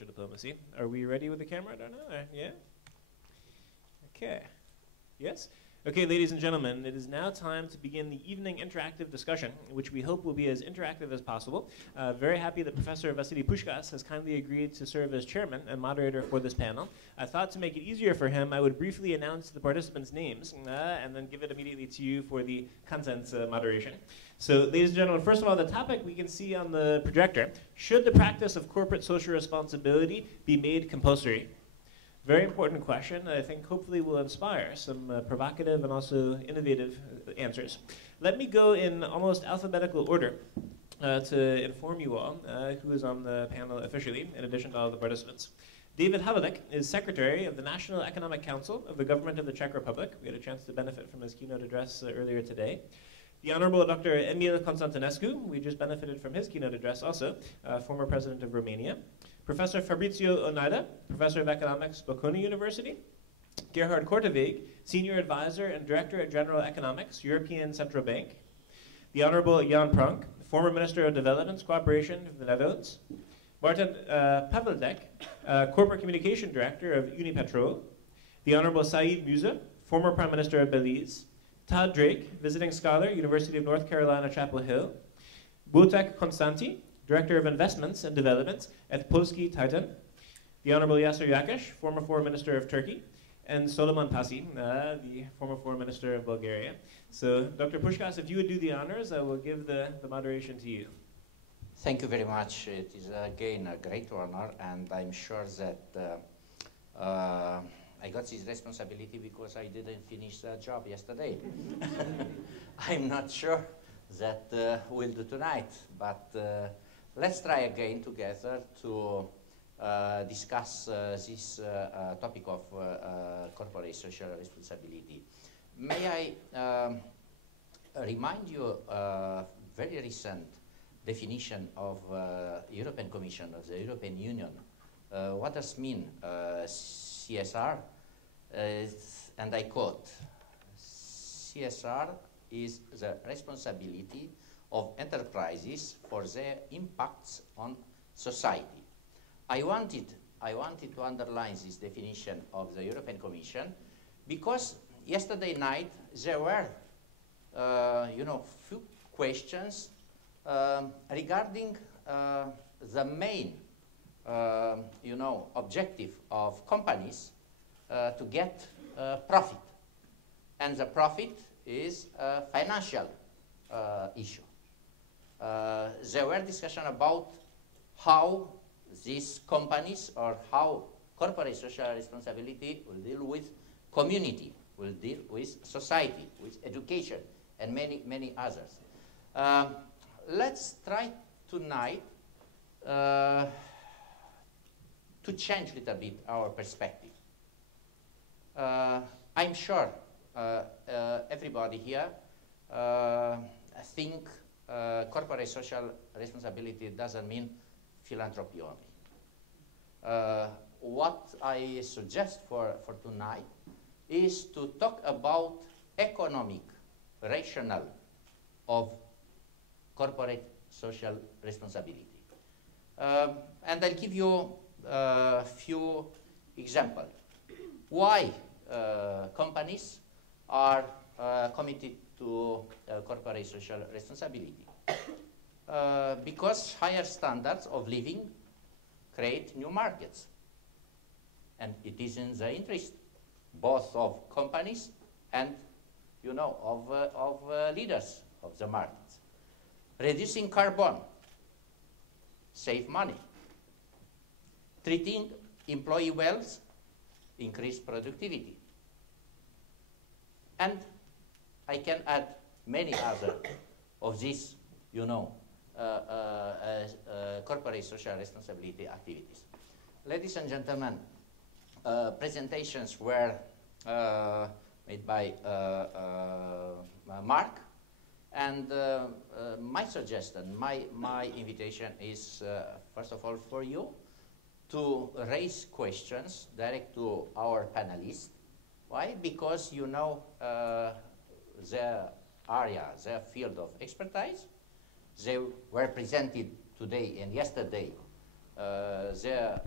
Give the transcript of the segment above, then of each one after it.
diplomacy. Are we ready with the camera? I don't know. Yeah? Okay. Yes? Okay, ladies and gentlemen, it is now time to begin the evening interactive discussion, which we hope will be as interactive as possible. Very happy that Professor Vasile Puscas has kindly agreed to serve as chairman and moderator for this panel. I thought to make it easier for him, I would briefly announce the participants' names and then give it immediately to you for the content moderation. So, ladies and gentlemen, first of all, the topic we can see on the projector: should the practice of corporate social responsibility be made compulsory? Very important question. I think hopefully will inspire some provocative and also innovative answers. Let me go in almost alphabetical order to inform you all who is on the panel officially, in addition to all the participants. David Havelik is Secretary of the National Economic Council of the Government of the Czech Republic. We had a chance to benefit from his keynote address earlier today. The Honorable Dr. Emil Constantinescu, we just benefited from his keynote address also, former President of Romania. Professor Fabrizio Oneida, Professor of Economics, Bocconi University. Gerard Korteweg, Senior Advisor and Director at General Economics, European Central Bank. The Honorable Jan Pronk, former Minister of Development Cooperation of the Netherlands. Martin Paveldek, Corporate Communication Director of Unipetrol. The Honorable Said Musa, former Prime Minister of Belize. Todd Drake, Visiting Scholar, University of North Carolina, Chapel Hill. Wojtek Konstanty, Director of Investments and Development at Polski Titan. The Honorable Yasser Yakish, former Foreign Minister of Turkey. And Solomon Pasi, the former Foreign Minister of Bulgaria. So, Dr. Puscas, if you would do the honors, I will give the moderation to you. Thank you very much. It is again a great honor, and I'm sure that I got this responsibility because I didn't finish the job yesterday. I'm not sure that we'll do tonight, but let's try again together to discuss this topic of corporate social responsibility. May I remind you a very recent definition of European Commission, of the European Union. What does mean CSR? And I quote, CSR is the responsibility of enterprises for their impacts on society. I wanted to underline this definition of the European Commission because yesterday night there were, few questions regarding the main, objective of companies to get profit, and the profit is a financial issue. There were discussions about how these companies or how corporate social responsibility will deal with community, will deal with society, with education, and many, many others. Let's try tonight to change a little bit our perspective. I'm sure everybody here think corporate social responsibility doesn't mean philanthropy only. What I suggest for tonight is to talk about economic rationale of corporate social responsibility. And I'll give you a few examples. Why companies are committed to corporate social responsibility? Because higher standards of living create new markets. And it is in the interest both of companies and, of leaders of the markets. Reducing carbon, save money. Treating employee well, increase productivity. And I can add many other of these, corporate social responsibility activities. Ladies and gentlemen, presentations were made by Mark, and my suggestion, my invitation is, first of all, for you to raise questions direct to our panelists. Why? Because their area, their field of expertise. They were presented today and yesterday their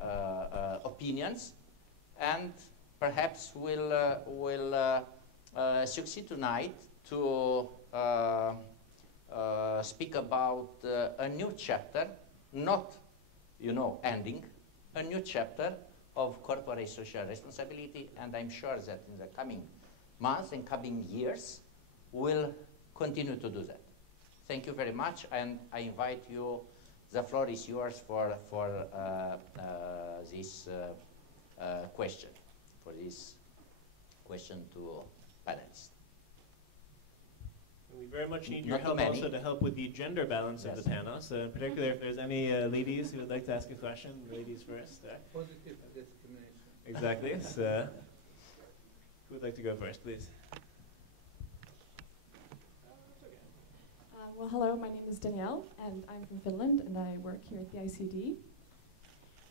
opinions, and perhaps we'll succeed tonight to speak about a new chapter, not, ending, a new chapter of corporate social responsibility, and I'm sure that in the coming months and coming years, we'll continue to do that. Thank you very much, and I invite you, the floor is yours for this question, to panelists. We very much need your help also to help with the gender balance of the panel. So in particular, if there's any ladies who would like to ask a question, ladies first. Positive discrimination. Exactly. So who would like to go first, please? Well, hello, my name is Danielle, and I'm from Finland, and I work here at the ICD.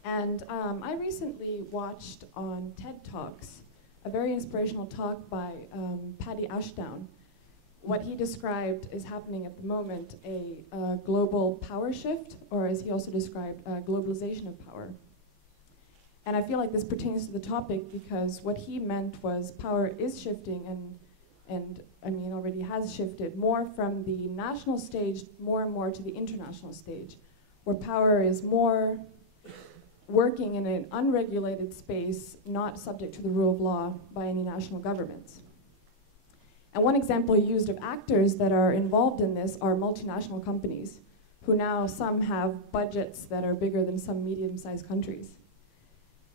And I recently watched on TED Talks a very inspirational talk by Paddy Ashdown. What he described is happening at the moment, a global power shift, or as he also described, globalization of power. And I feel like this pertains to the topic because what he meant was power is shifting and I mean already has shifted more from the national stage more and more to the international stage, where power is more working in an unregulated space, not subject to the rule of law by any national governments. And one example used of actors that are involved in this are multinational companies, who now some have budgets that are bigger than some medium-sized countries.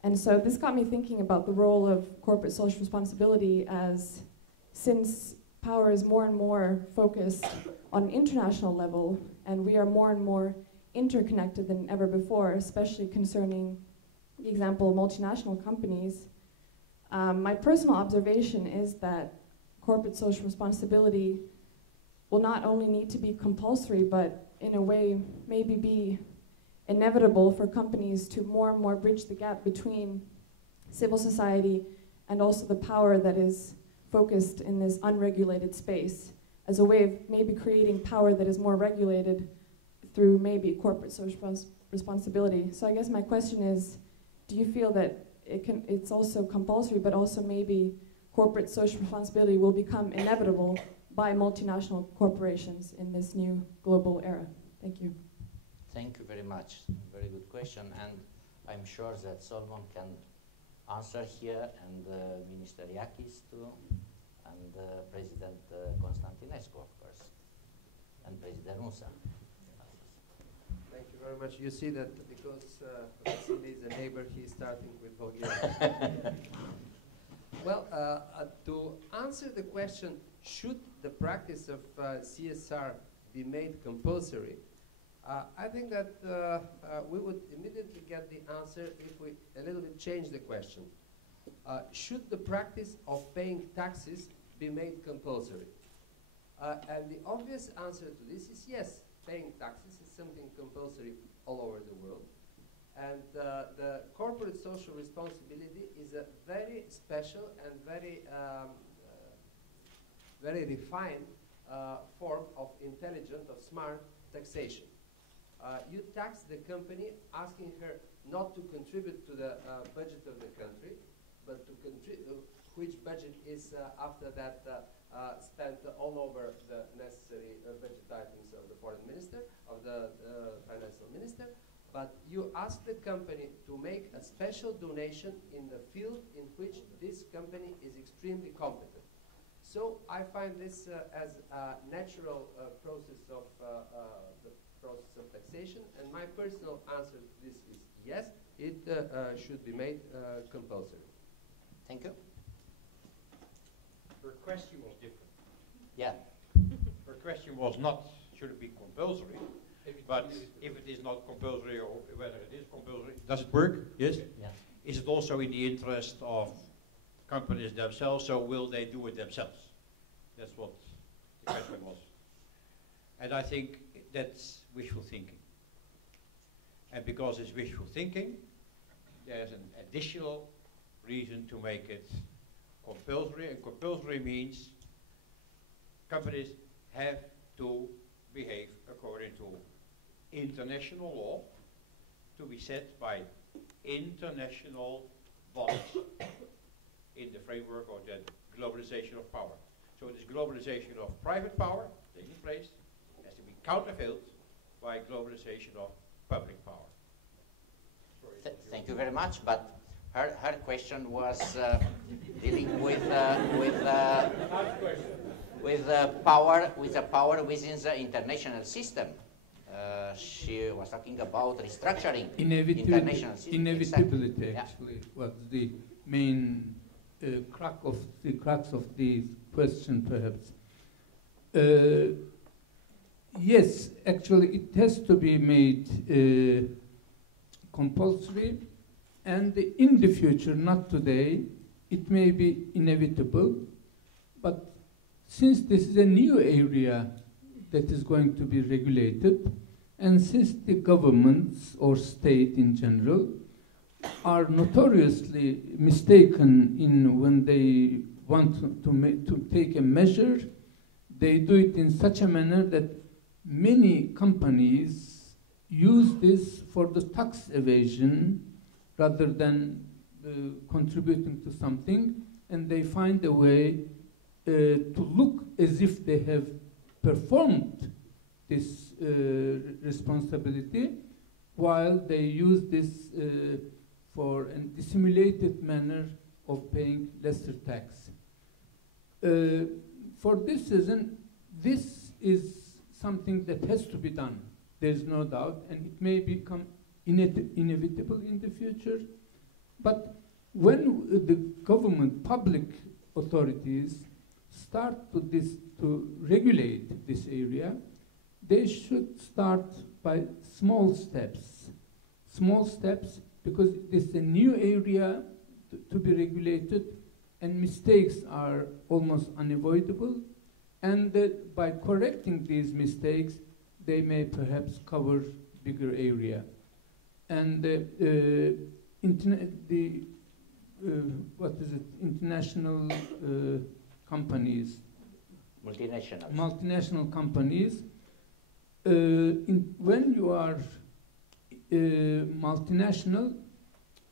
And so this got me thinking about the role of corporate social responsibility as, since power is more and more focused on an international level, and we are more and more interconnected than ever before, especially concerning the example of multinational companies, my personal observation is that corporate social responsibility will not only need to be compulsory, but in a way maybe be inevitable for companies to more and more bridge the gap between civil society and also the power that is focused in this unregulated space, as a way of maybe creating power that is more regulated through maybe corporate social responsibility. So I guess my question is, do you feel that it's also compulsory, but also maybe corporate social responsibility will become inevitable by multinational corporations in this new global era? Thank you. Thank you very much. Very good question, and I'm sure that Solomon can answer here, and Minister Yakis too, and President Constantinescu, of course, and President Musa. Thank you very much. You see that because Vasile is a neighbor, he's starting with Bulgaria. Well, to answer the question, should the practice of CSR be made compulsory, I think that we would immediately get the answer if we a little bit change the question. Should the practice of paying taxes be made compulsory? And the obvious answer to this is yes, paying taxes is something compulsory all over the world. And the corporate social responsibility is a very special and very, very refined form of intelligent, of smart taxation. You tax the company, asking her not to contribute to the budget of the country, but to contribute, which budget is after that spent all over the necessary budget items of the foreign minister, of the financial minister. But you ask the company to make a special donation in the field in which this company is extremely competent. So I find this as a natural process of the process of taxation, and my personal answer to this is yes, it should be made compulsory. Thank you. Her question was different. Yeah. Her question was not should it be compulsory, but if it is not compulsory or whether it is compulsory, does it work? Yes? Yeah. Is it also in the interest of companies themselves, so will they do it themselves? That's what the question was. And I think that's wishful thinking. And because it's wishful thinking, there's an additional reason to make it compulsory, and compulsory means companies have to behave according to international law to be set by international bodies in the framework of the globalization of power. So this globalization of private power taking place has to be countervailed by globalization of public power. Thank you very much, but her question was dealing with power within the international system. She was talking about restructuring international system. Inevitability, actually, was the main crux of the question, perhaps. Yes, actually, it has to be made compulsory, and in the future, not today, it may be inevitable, but since this is a new area that is going to be regulated, and since the governments or state in general are notoriously mistaken in when they want to take a measure, they do it in such a manner that many companies use this for the tax evasion rather than contributing to something, and they find a way to look as if they have performed this responsibility, while they use this for a dissimulated manner of paying lesser tax. For this reason, this is something that has to be done. There's no doubt, and it may become inevitable in the future. But when the government, public authorities start to regulate this area, they should start by small steps. Small steps, because this is a new area to be regulated, and mistakes are almost unavoidable. And by correcting these mistakes, they may perhaps cover bigger area. And international companies, multinational companies, when you are multinational,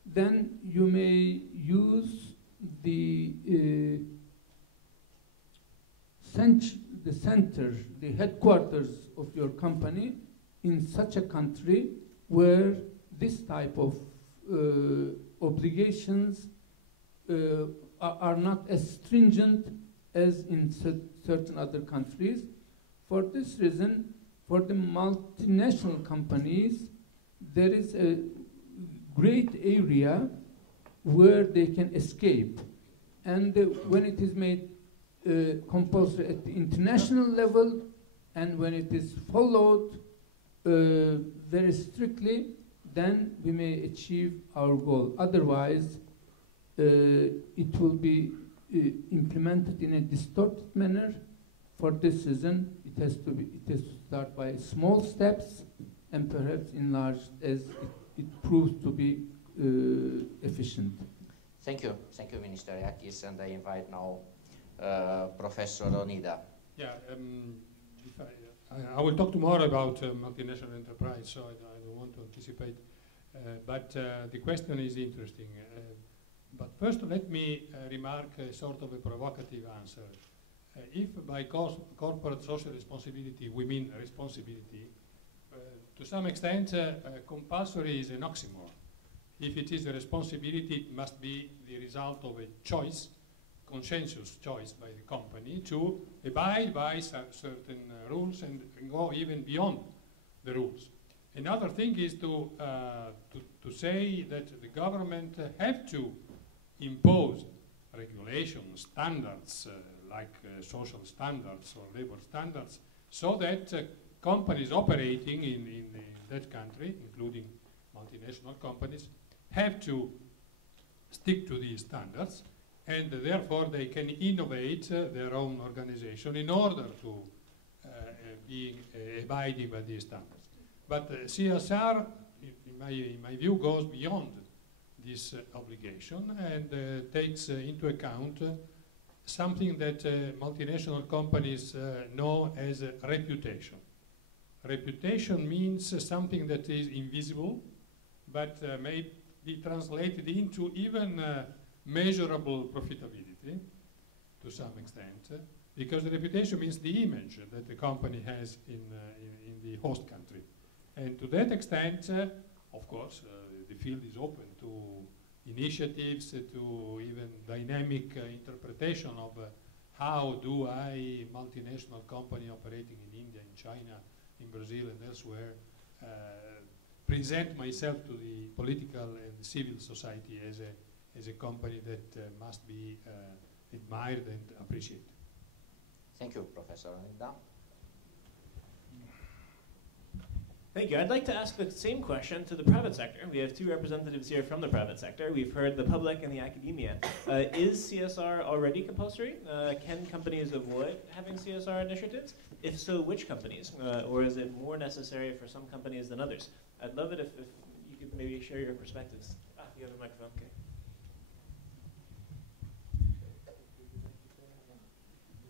then you may use the center, the headquarters of your company in such a country where this type of obligations are not as stringent as in certain other countries. For this reason, for the multinational companies, there is a great area where they can escape. And when it is made compulsory at the international level, and when it is followed very strictly, then we may achieve our goal. Otherwise, it will be implemented in a distorted manner. For this reason, it has to start by small steps and perhaps enlarged as it proves to be efficient. Thank you, Minister Yakis, and I invite now Professor Onida. Yeah, I will talk tomorrow about multinational enterprise, so I don't want to anticipate. But the question is interesting. But first, let me remark a sort of a provocative answer. If by corporate social responsibility we mean responsibility, to some extent, compulsory is an oxymoron. If it is a responsibility, it must be the result of a choice, conscientious choice by the company to abide by certain rules and go even beyond the rules. Another thing is to say that the government have to impose regulations, standards, like social standards or labor standards, so that companies operating in that country, including multinational companies, have to stick to these standards, and therefore they can innovate their own organization in order to be abiding by these standards. But CSR, in my view, goes beyond this obligation and takes into account something that multinational companies know as reputation. Reputation means something that is invisible, but may be translated into even measurable profitability to some extent, because the reputation means the image that the company has in the host country. And to that extent, of course, the field is open to initiatives, to even dynamic interpretation of how do I, multinational company operating in India, in China, in Brazil and elsewhere, present myself to the political and civil society as a company that must be admired and appreciated. Thank you, Professor Anida. Thank you. I'd like to ask the same question to the private sector. We have two representatives here from the private sector. We've heard the public and the academia. Is CSR already compulsory? Can companies avoid having CSR initiatives? If so, which companies? Or is it more necessary for some companies than others? I'd love it if you could maybe share your perspectives. You have a microphone.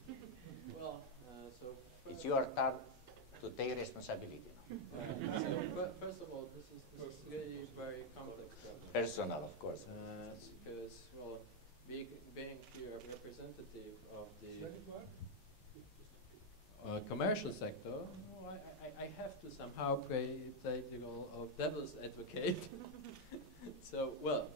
Okay. Well, It's your turn to take responsibility. First of all, this is really very complex problem. Personal, of course. Because, well, being here a representative of the commercial sector, I have to somehow play the role of devil's advocate. So, well,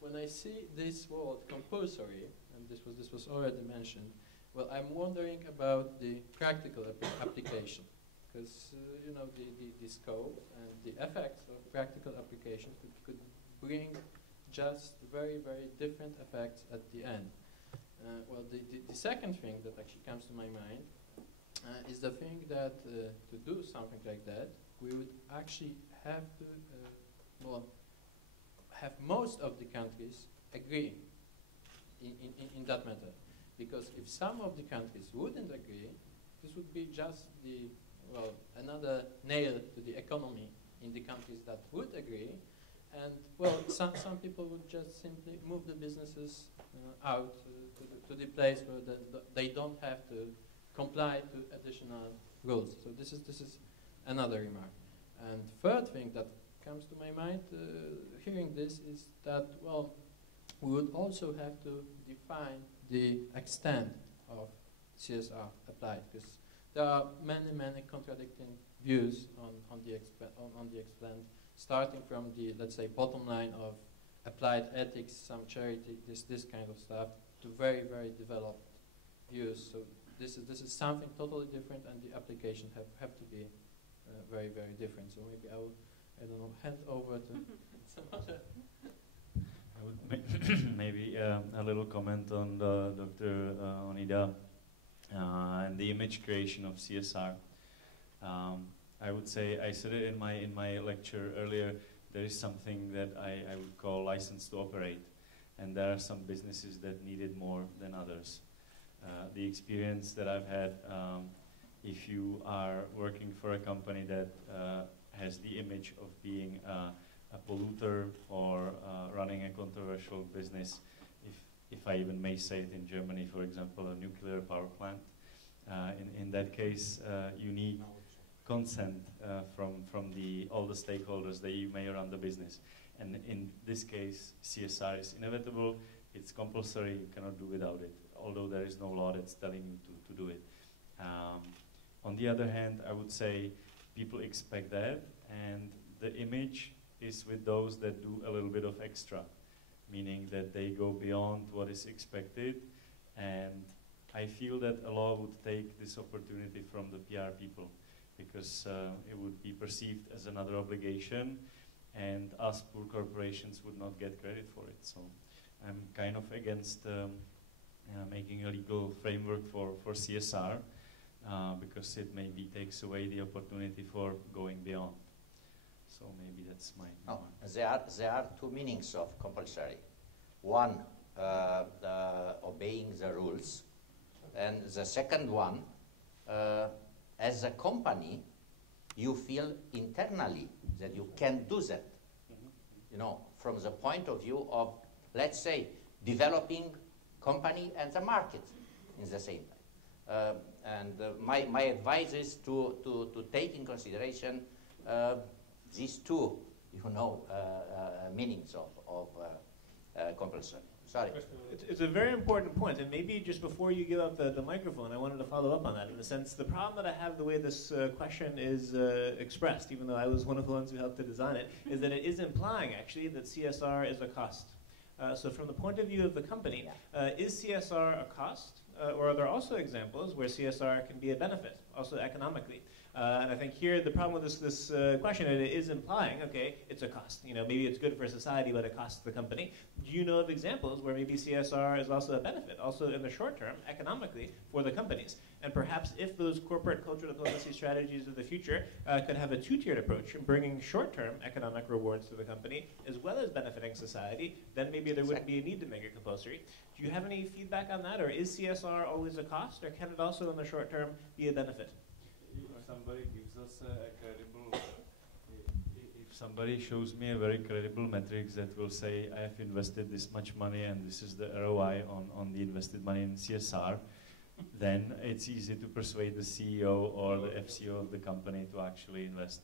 when I see this word compulsory, and this was already mentioned, well, I'm wondering about the practical application. Because you know, the scope and the effects of practical application could bring just very, very different effects at the end. Well, the second thing that actually comes to my mind is the thing that to do something like that, we would actually have to, well, have most of the countries agree in that matter. Because if some of the countries wouldn't agree, this would be just the another nail to the economy in the countries that would agree, and well, some people would just simply move the businesses out to the place where they don't have to comply to additional rules. So this is another remark. And third thing that comes to my mind, hearing this, is that well, we would also have to define the extent of CSR applied, because there are many contradicting views on the extent, starting from the, let's say, bottom line of applied ethics, some charity, this kind of stuff, to very developed views. So this is something totally different, and the application have to be very different. So maybe I will, I don't know, hand over to some other. I would maybe a little comment on Dr. Onida. And the image creation of CSR. I would say, I said it in my lecture earlier, there is something that I would call license to operate, and there are some businesses that need it more than others. The experience that I've had, if you are working for a company that has the image of being a polluter or running a controversial business, if I even may say it in Germany, for example, a nuclear power plant. In that case, you need consent from all the stakeholders that you may run the business. And in this case, CSR is inevitable, it's compulsory, you cannot do without it, although there is no law that's telling you to do it. On the other hand, I would say people expect that, and the image is with those that do a little bit of extra, meaning that they go beyond what is expected, and I feel that a law would take this opportunity from the PR people, because it would be perceived as another obligation, and us poor corporations would not get credit for it. So I'm kind of against making a legal framework for CSR, because it maybe takes away the opportunity for going beyond. So maybe that's my There are two meanings of compulsory. One, obeying the rules, and the second one, as a company, you feel internally that you can do that. You know, from the point of view of, let's say, developing company and the market in the same time. My advice is to take in consideration these two you know, meanings of compulsory. Sorry. It's a very important point, and maybe just before you give up the microphone, I wanted to follow up on that. In the sense, the problem that I have the way this question is expressed, even though I was one of the ones who helped to design it, is that it is implying actually that CSR is a cost. So from the point of view of the company, is CSR a cost, or are there also examples where CSR can be a benefit, also economically? And I think here the problem with this question, it is implying, okay, it's a cost. You know, maybe it's good for society, but it costs the company. Do you know of examples where maybe CSR is also a benefit, also in the short term, economically, for the companies? And perhaps if those corporate cultural diplomacy strategies of the future could have a two-tiered approach, bringing short-term economic rewards to the company, as well as benefiting society, then maybe there wouldn't be a need to make it compulsory. Do you have any feedback on that, or is CSR always a cost, or can it also in the short term be a benefit? If somebody gives us a credible, if somebody shows me a very credible metrics that will say I have invested this much money and this is the ROI on the invested money in CSR, then it's easy to persuade the CEO or the FCO of the company to actually invest.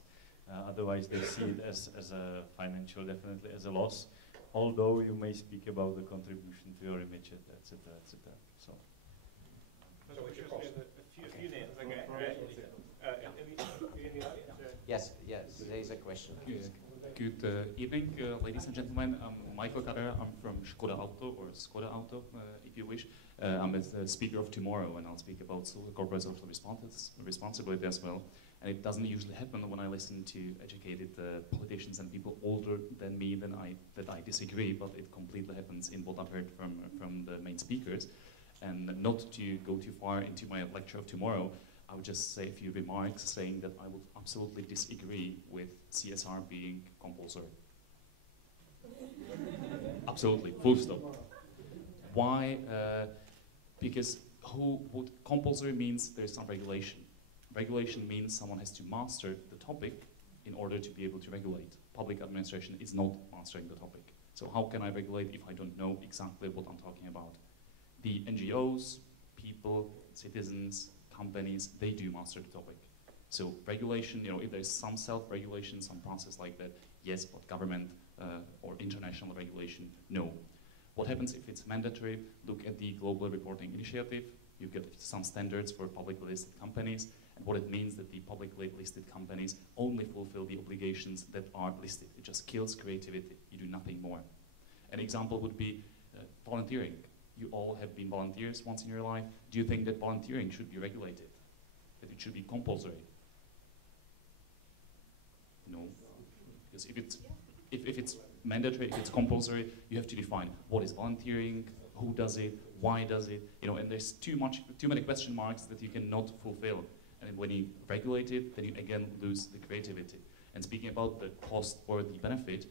Otherwise, they see it as a financial, definitely as a loss. Although you may speak about the contribution to your image, etc., etc. So. A few names. Okay. In the audience? Yes, there is a question. Good evening, ladies and gentlemen. I'm Michael Carrera. I'm from Skoda Auto, or Skoda Auto, if you wish. I'm the speaker of tomorrow, and I'll speak about corporate social responsibility as well. And it doesn't usually happen when I listen to educated politicians and people older than me that I disagree, but it completely happens in what I've heard from the main speakers. And not to go too far into my lecture of tomorrow, I would just say a few remarks saying that I would absolutely disagree with CSR being compulsory. Absolutely, full stop. Why? Because compulsory means there's some regulation. Regulation means someone has to master the topic in order to be able to regulate. Public administration is not mastering the topic. So how can I regulate if I don't know exactly what I'm talking about? The NGOs, people, citizens, companies, they do master the topic. So regulation, you know, if there's some self-regulation, some process like that, yes, but government or international regulation, no. What happens if it's mandatory? Look at the Global Reporting Initiative. You get some standards for publicly listed companies, and what it means that the publicly listed companies only fulfill the obligations that are listed. It just kills creativity. You do nothing more. An example would be volunteering. You all have been volunteers once in your life. Do you think that volunteering should be regulated? That it should be compulsory? No. Because if it's mandatory, if it's compulsory, you have to define what is volunteering, who does it, why does it, you know, and there's too many question marks that you cannot fulfill. And when you regulate it, then you again lose the creativity. And speaking about the cost or the benefit,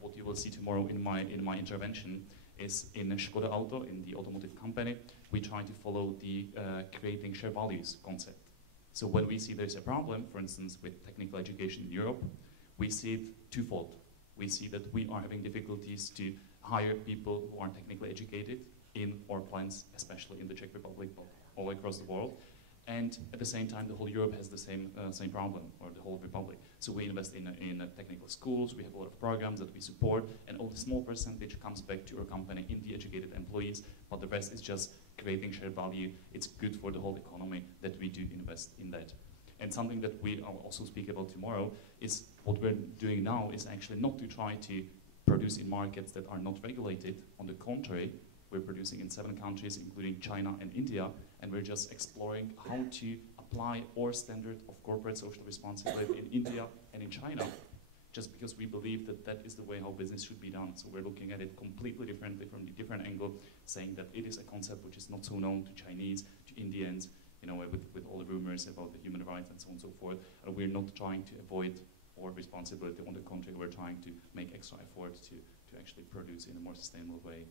what you will see tomorrow in my intervention is in Skoda Auto, in the automotive company, we try to follow the creating shared values concept. So when we see there's a problem, for instance, with technical education in Europe, we see it twofold. We see that we are having difficulties to hire people who are technically educated in our plants, especially in the Czech Republic, but all across the world. And at the same time, the whole Europe has the same problem, or the whole Republic. So we invest in technical schools, we have a lot of programs that we support, and only a small percentage comes back to our company in the educated employees, but the rest is just creating shared value. It's good for the whole economy that we do invest in that. And something that we will also speak about tomorrow is what we're doing now is actually not to try to produce in markets that are not regulated. On the contrary, we're producing in 7 countries, including China and India, and we're just exploring how to apply our standard of corporate social responsibility in India and in China, just because we believe that that is the way how business should be done. So we're looking at it completely differently from a different angle, saying that it is a concept which is not so known to Chinese, to Indians, you know, with all the rumors about the human rights and so on and so forth. And we're not trying to avoid our responsibility. On the contrary, we're trying to make extra effort to actually produce in a more sustainable way.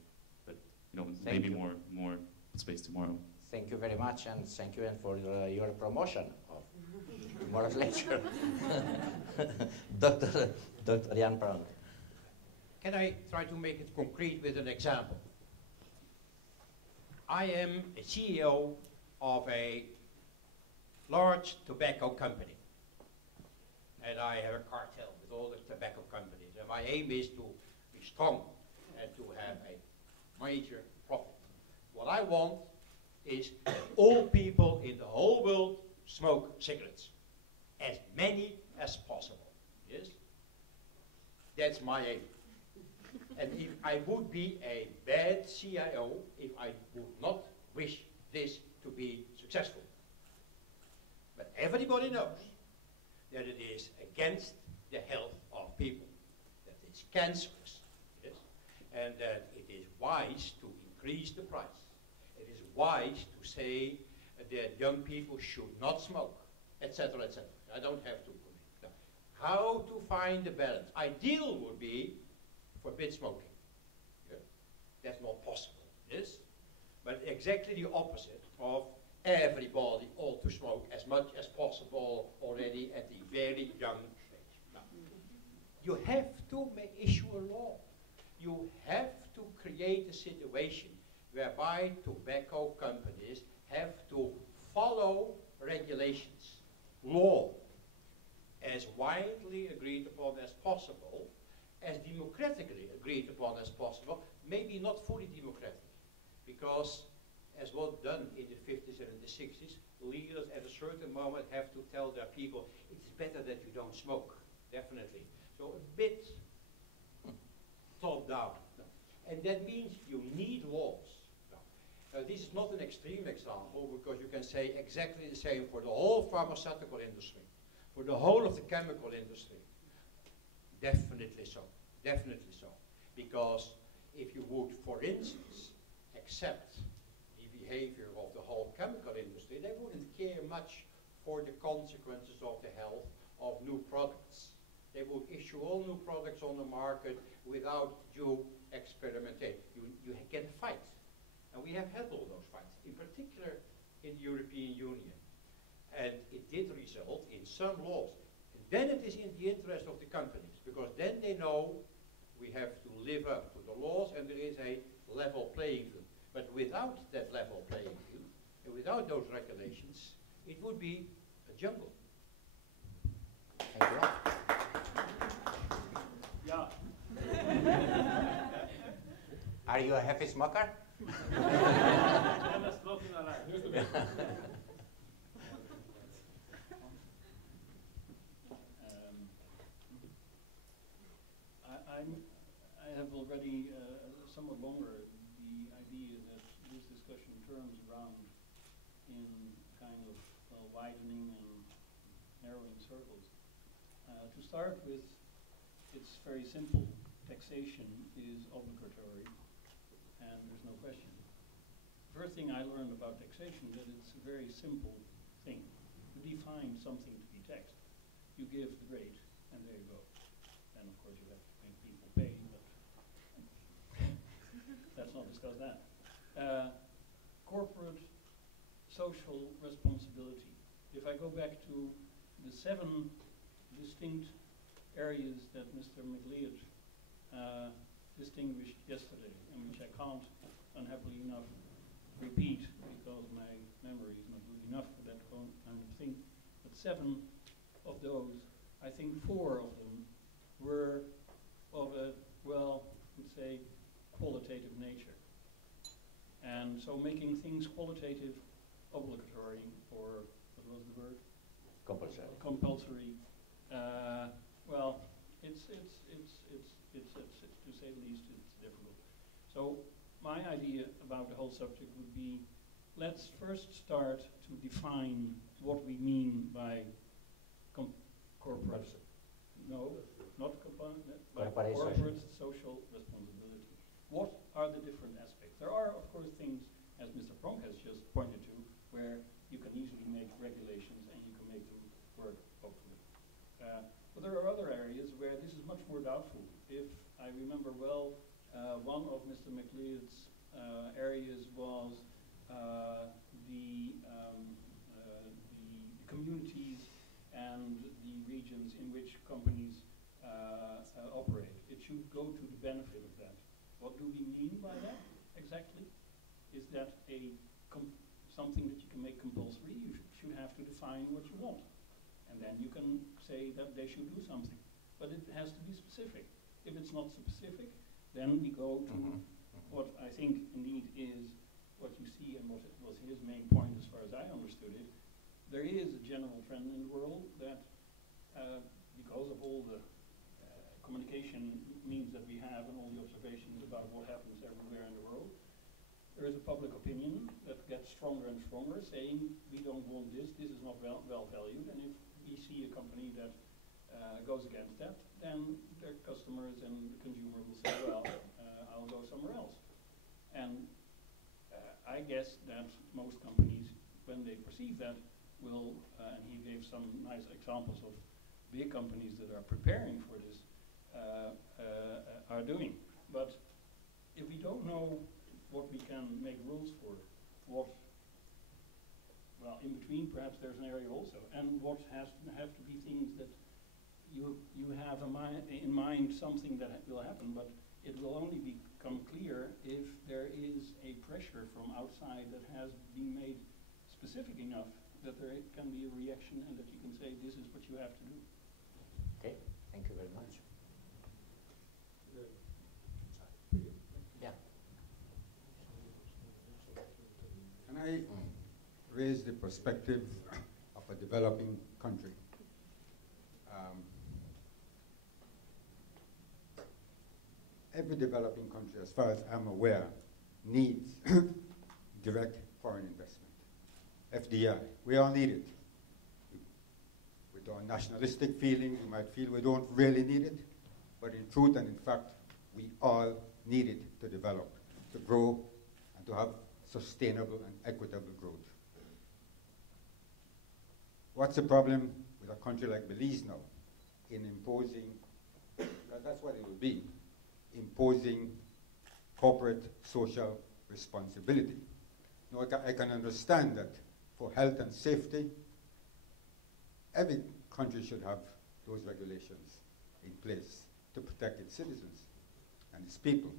But you know, maybe more space tomorrow. Thank you very much, and thank you for your promotion of tomorrow's lecture. Dr. Jan Prang. Can I try to make it concrete with an example? I am a CEO of a large tobacco company. and I have a cartel with all the tobacco companies, and my aim is to be strong and to have a major profit. What I want is that all people in the whole world smoke cigarettes, as many as possible. Yes, that's my aim. And if I would be a bad CIO if I would not wish this to be successful. But everybody knows that it is against the health of people, that it's cancerous, yes, and that it is wise to increase the price. It is wise to say that young people should not smoke, etc., etc. I don't have to commit. Now, how to find the balance? Ideal would be forbid smoking. Yeah? That's not possible, yes? But exactly the opposite of everybody ought to smoke as much as possible already at the very young age. Now, you have to issue a law. You have to create a situation whereby tobacco companies have to follow regulations, law, as widely agreed upon as possible, as democratically agreed upon as possible, maybe not fully democratic, because as was done in the 50s and in the 60s, leaders at a certain moment have to tell their people, it's better that you don't smoke, definitely. So a bit top down. And that means you need laws. Now, this is not an extreme example, because you can say exactly the same for the whole pharmaceutical industry, for the whole of the chemical industry. Definitely so, definitely so. Because if you would, for instance, accept the behavior of the whole chemical industry, they wouldn't care much for the consequences of the health of new products. They would issue all new products on the market without due experimentation. You get a fight. And we have had all those fights, in particular in the European Union. And it did result in some laws. And then it is in the interest of the companies, because then they know we have to live up to the laws and there is a level playing field. But without that level playing field, and without those regulations, it would be a jungle. Thank you. Yeah. Are you a heavy smoker? I'm a smoking alive. I have already somewhat longer the idea that this discussion turns around in kind of widening and narrowing circles. To start with, it's very simple. Taxation is obligatory, and there's no question. First thing I learned about taxation, that it's a very simple thing. You define something to be taxed. You give the rate, and there you go. And of course you have to make people pay, but let's not discuss that. Corporate social responsibility. If I go back to the 7 distinct areas that Mr. McLeod distinguished yesterday, and which I can't, unhappily enough, repeat because my memory is not good enough for that kind of thing. But 7 of those, I think 4 of them were of a, well, let's say, qualitative nature. And so making things qualitative, obligatory, or what was the word? Compulsory. Compulsory. Well, it's to say the least, it's difficult. So my idea about the whole subject would be, let's first start to define what we mean by corporate. No, not by corporate social responsibility. What are the different aspects? There are, of course, things, as Mr. Pronk has just pointed to, where you can easily make regulations and you can make them work, hopefully. But there are other areas where this is much more doubtful. If I remember well, one of Mr. McLeod's areas was the communities and the regions in which companies operate. It should go to the benefit of that. What do we mean by that exactly? Is that something that you can make compulsory? You should have to define what you want. And then you can say that they should do something. But it has to be specific. If it's not specific, then we go to what I think indeed is what you see and what was his main point as far as I understood it. There is a general trend in the world that because of all the communication means that we have and all the observations about what happens everywhere in the world, there is a public opinion that gets stronger and stronger saying we don't want this, this is not well valued, and if we see a company that goes against that, then their customers and the consumer will say, well, I'll go somewhere else. And I guess that most companies, when they perceive that, will, and he gave some nice examples of big companies that are preparing for this, are doing. But if we don't know what we can make rules for, what, well, in between perhaps there's an area also, and what have to be things that you have in mind something that will happen, but it will only become clear if there is a pressure from outside that has been made specific enough that there can be a reaction and that you can say this is what you have to do. Okay, thank you very much. Yeah. Can I raise the perspective of a developing country? Every developing country, as far as I'm aware, needs direct foreign investment. FDI, we all need it. With our nationalistic feelings, we might feel we don't really need it, but in truth and in fact, we all need it to develop, to grow, and to have sustainable and equitable growth. What's the problem with a country like Belize now in imposing, that's what it will be, imposing corporate social responsibility? Now, I can understand that for health and safety, every country should have those regulations in place to protect its citizens and its people.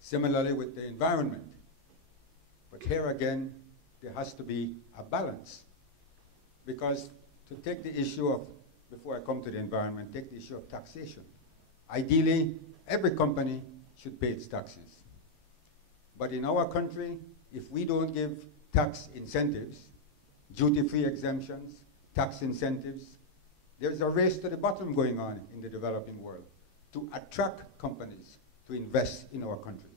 Similarly with the environment. But here again, there has to be a balance. Because to take the issue of, before I come to the environment, take the issue of taxation. Ideally, every company should pay its taxes. But in our country, if we don't give tax incentives, duty-free exemptions, tax incentives, there is a race to the bottom going on in the developing world to attract companies to invest in our countries.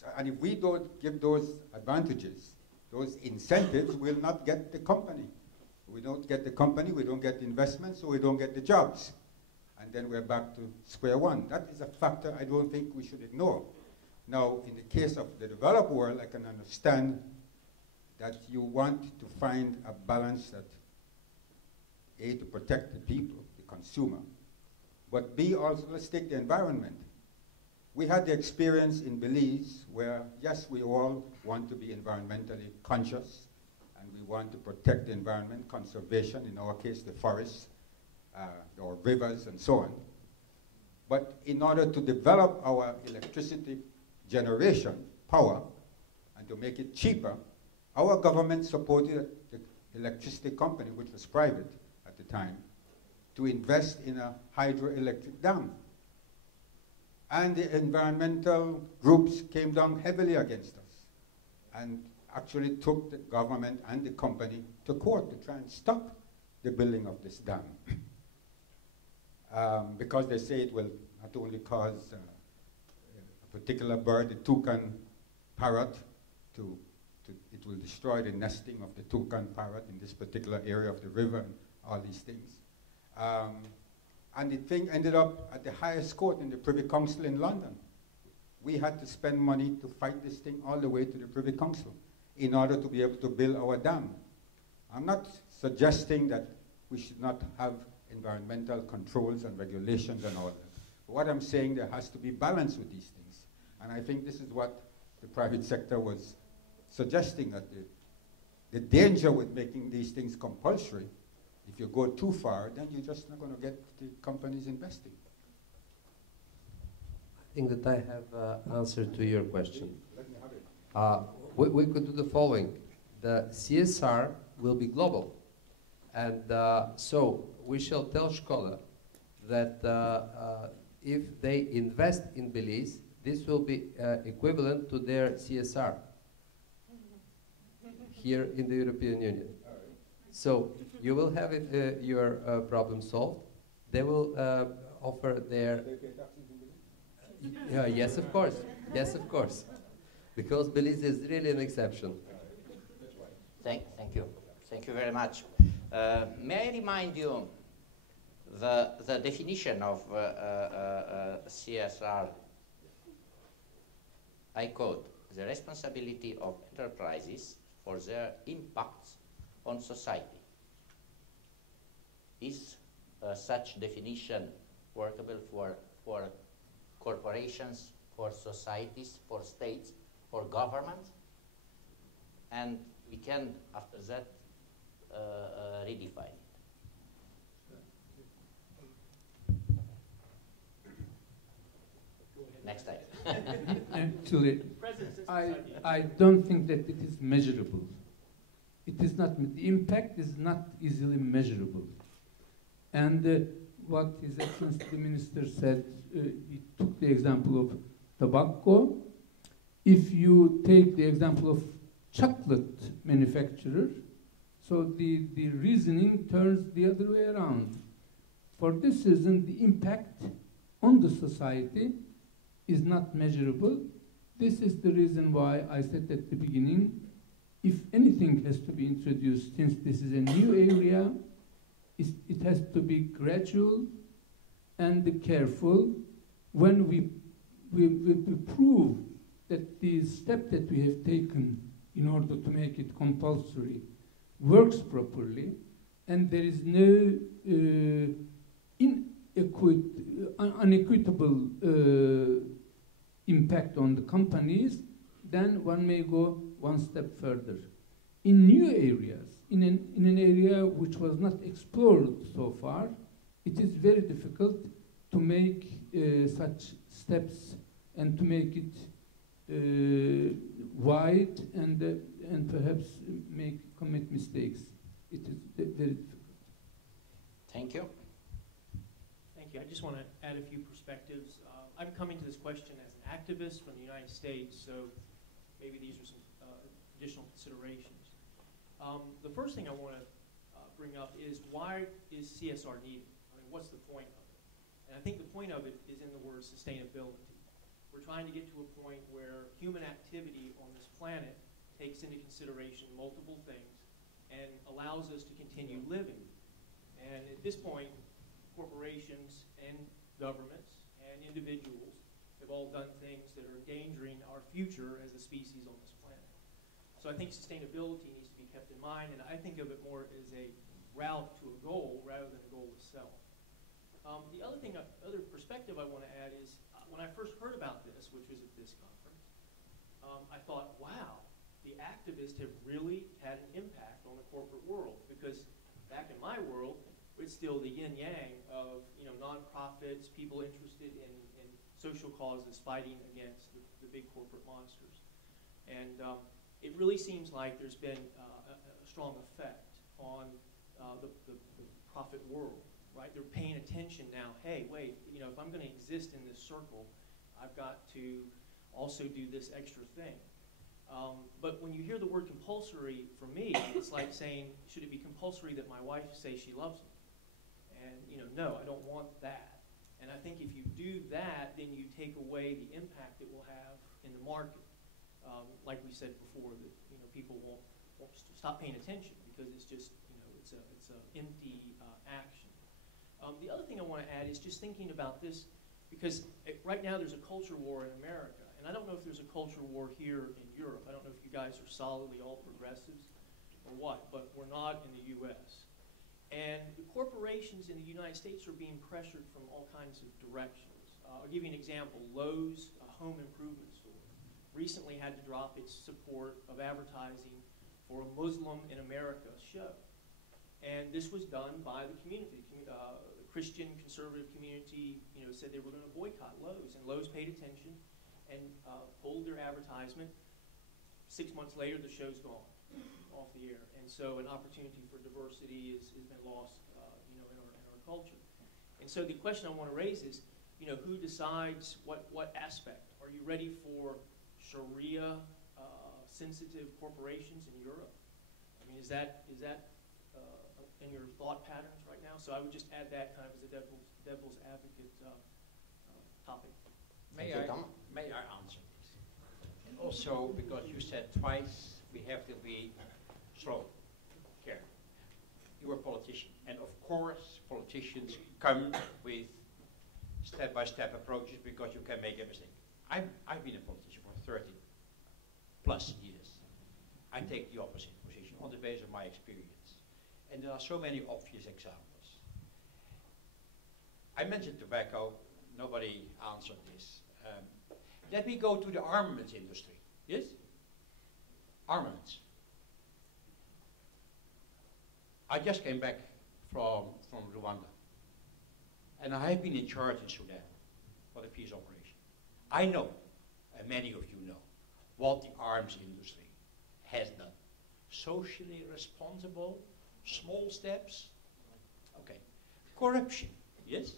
So, and if we don't give those advantages, those incentives, we'll not get the company. We don't get the company, we don't get the investment, so we don't get the jobs. And then we're back to square one. That is a factor I don't think we should ignore. Now, in the case of the developed world, I can understand that you want to find a balance that, A, to protect the people, the consumer, but B, also, let's take the environment. We had the experience in Belize where, yes, we all want to be environmentally conscious, and we want to protect the environment, conservation, in our case, the forests, or rivers, and so on. But in order to develop our electricity generation power and to make it cheaper, our government supported the electricity company, which was private at the time, to invest in a hydroelectric dam. And the environmental groups came down heavily against us and actually took the government and the company to court to try and stop the building of this dam. Because they say it will not only cause a particular bird, the toucan parrot, it will destroy the nesting of the toucan parrot in this particular area of the river and all these things. And the thing ended up at the highest court in the Privy Council in London. We had to spend money to fight this thing all the way to the Privy Council in order to be able to build our dam. I'm not suggesting that we should not have environmental controls and regulations and all that. But what I'm saying, there has to be balance with these things. And I think this is what the private sector was suggesting, that the danger with making these things compulsory, if you go too far, then you're just not going to get the companies investing. I think that I have answer to your question. Let me have it. We could do the following. The CSR will be global. And so we shall tell Schola that if they invest in Belize, this will be equivalent to their CSR here in the European Union. So you will have it, your problem solved. They will offer their... yes, of course. Yes, of course. Because Belize is really an exception. Thank you. Thank you very much. May I remind you the definition of CSR? I quote, the responsibility of enterprises for their impacts on society. Is such definition workable for corporations, for societies, for states, for governments? And we can, after that, redefine it. Next time. Actually, I don't think that it is measurable. It is not, the impact is not easily measurable. And what His Excellency the Minister said, he took the example of tobacco. If you take the example of chocolate manufacturer, so the reasoning turns the other way around. For this reason, the impact on the society is not measurable. This is the reason why I said at the beginning, if anything has to be introduced, since this is a new area, it has to be gradual and careful. When we prove that the step that we have taken in order to make it compulsory works properly, and there is no unequitable impact on the companies, then one may go one step further. In new areas, in an area which was not explored so far, it is very difficult to make such steps and to make it wide and perhaps commit mistakes. It is very difficult. Thank you. Thank you. I just want to add a few perspectives. I'm coming to this question as an activist from the United States, so maybe these are some additional considerations. The first thing I want to bring up is, why is CSR needed? I mean, what's the point of it? And I think the point of it is in the word sustainability. We're trying to get to a point where human activity on this planet takes into consideration multiple things and allows us to continue living. And at this point, corporations and governments and individuals have all done things that are endangering our future as a species on this planet. So I think sustainability needs to be kept in mind, and I think of it more as a route to a goal rather than a goal itself. The other perspective I want to add is, when I first heard about this, which was at this conference, I thought, wow, the activists have really had an impact on the corporate world, because back in my world, it's still the yin-yang of nonprofits, people interested in social causes fighting against the big corporate monsters. And it really seems like there's been a strong effect on the profit world, right? They're paying attention now. Hey, wait, if I'm going to exist in this circle, I've got to also do this extra thing. But when you hear the word compulsory, for me, it's like saying, should it be compulsory that my wife say she loves me? And no, I don't want that. And I think if you do that, then you take away the impact it will have in the market. Like we said before, that people won't stop paying attention because it's just it's a empty action. The other thing I want to add is just thinking about this, because right now there's a culture war in America, and I don't know if there's a culture war here in Europe. I don't know if you guys are solidly all progressives or what, but we're not in the U.S. And the corporations in the United States are being pressured from all kinds of directions. I'll give you an example. Lowe's, a home improvement store, recently had to drop its support of advertising for a Muslim in America show. And this was done by the community. The Christian conservative community said they were going to boycott Lowe's, and Lowe's paid attention and pulled their advertisement. 6 months later, the show's gone off the air. And so an opportunity for diversity has been lost in our culture. And so the question I want to raise is, you know, who decides what aspect? Are you ready for Sharia sensitive corporations in Europe? I mean, is that in your thought patterns right now? So I would just add that kind of as a devil's advocate topic. May I answer this? And also, because you said twice, we have to be slow, careful. You are a politician, and of course, politicians come with step-by-step approaches because you can make a mistake. I've been a politician for 30+ years. I take the opposite position on the basis of my experience. And there are so many obvious examples. I mentioned tobacco. Nobody answered this. Let me go to the armaments industry. Yes? Armaments. I just came back from Rwanda. And I have been in charge in Sudan for the peace operation. I know, and many of you know, what the arms industry has done. Socially responsible, small steps. Okay. Corruption, yes?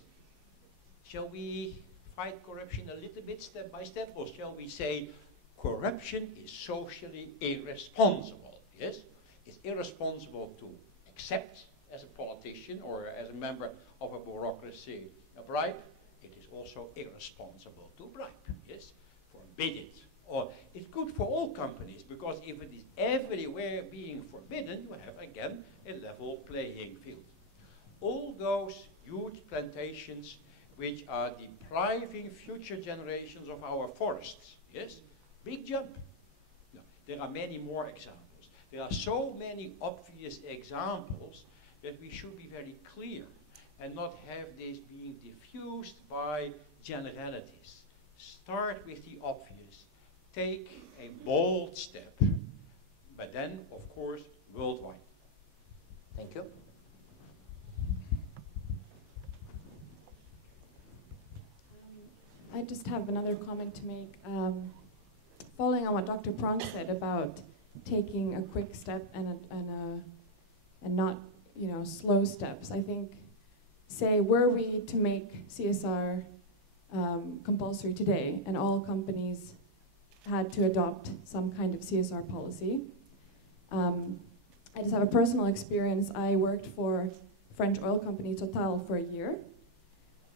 Shall we fight corruption a little bit step by step, or shall we say corruption is socially irresponsible, yes? It's irresponsible to accept as a politician or as a member of a bureaucracy a bribe. It is also irresponsible to bribe, yes? Forbid it. Or it's good for all companies, because if it is everywhere being forbidden, you have again a level playing field. All those huge plantations which are depriving future generations of our forests, yes? Big jump. No, there are many more examples. There are so many obvious examples that we should be very clear and not have this being diffused by generalities. Start with the obvious. Take a bold step, but then, of course, worldwide. Thank you. I just have another comment to make. Following on what Dr. Prong said about taking a quick step and not, you know, slow steps. I think, say, were we to make CSR compulsory today, and all companies had to adopt some kind of CSR policy. I just have a personal experience. I worked for French oil company Total for a year.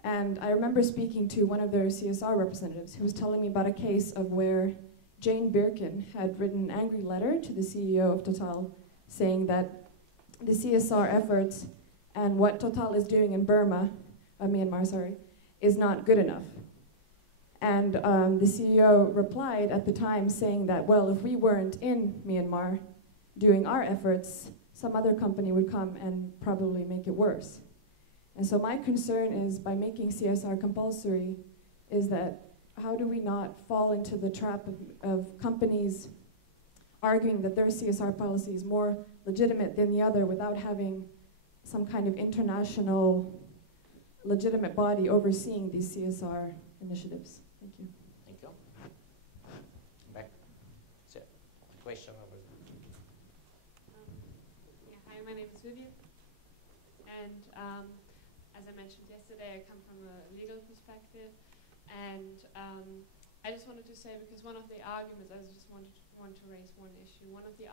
And I remember speaking to one of their CSR representatives who was telling me about a case of where Jane Birkin had written an angry letter to the CEO of Total saying that the CSR efforts and what Total is doing in Myanmar, sorry, is not good enough. And the CEO replied at the time saying that, well, if we weren't in Myanmar doing our efforts, some other company would come and probably make it worse. And so my concern is, by making CSR compulsory, is that how do we not fall into the trap of companies arguing that their CSR policy is more legitimate than the other without having some kind of international legitimate body overseeing these CSR initiatives? Thank you. Thank you. Back. So, question over there. Yeah, hi, my name is Vivian. And as I mentioned yesterday, I come from a legal perspective. And I just wanted to say, because one of the arguments, I just want to raise one issue. One of the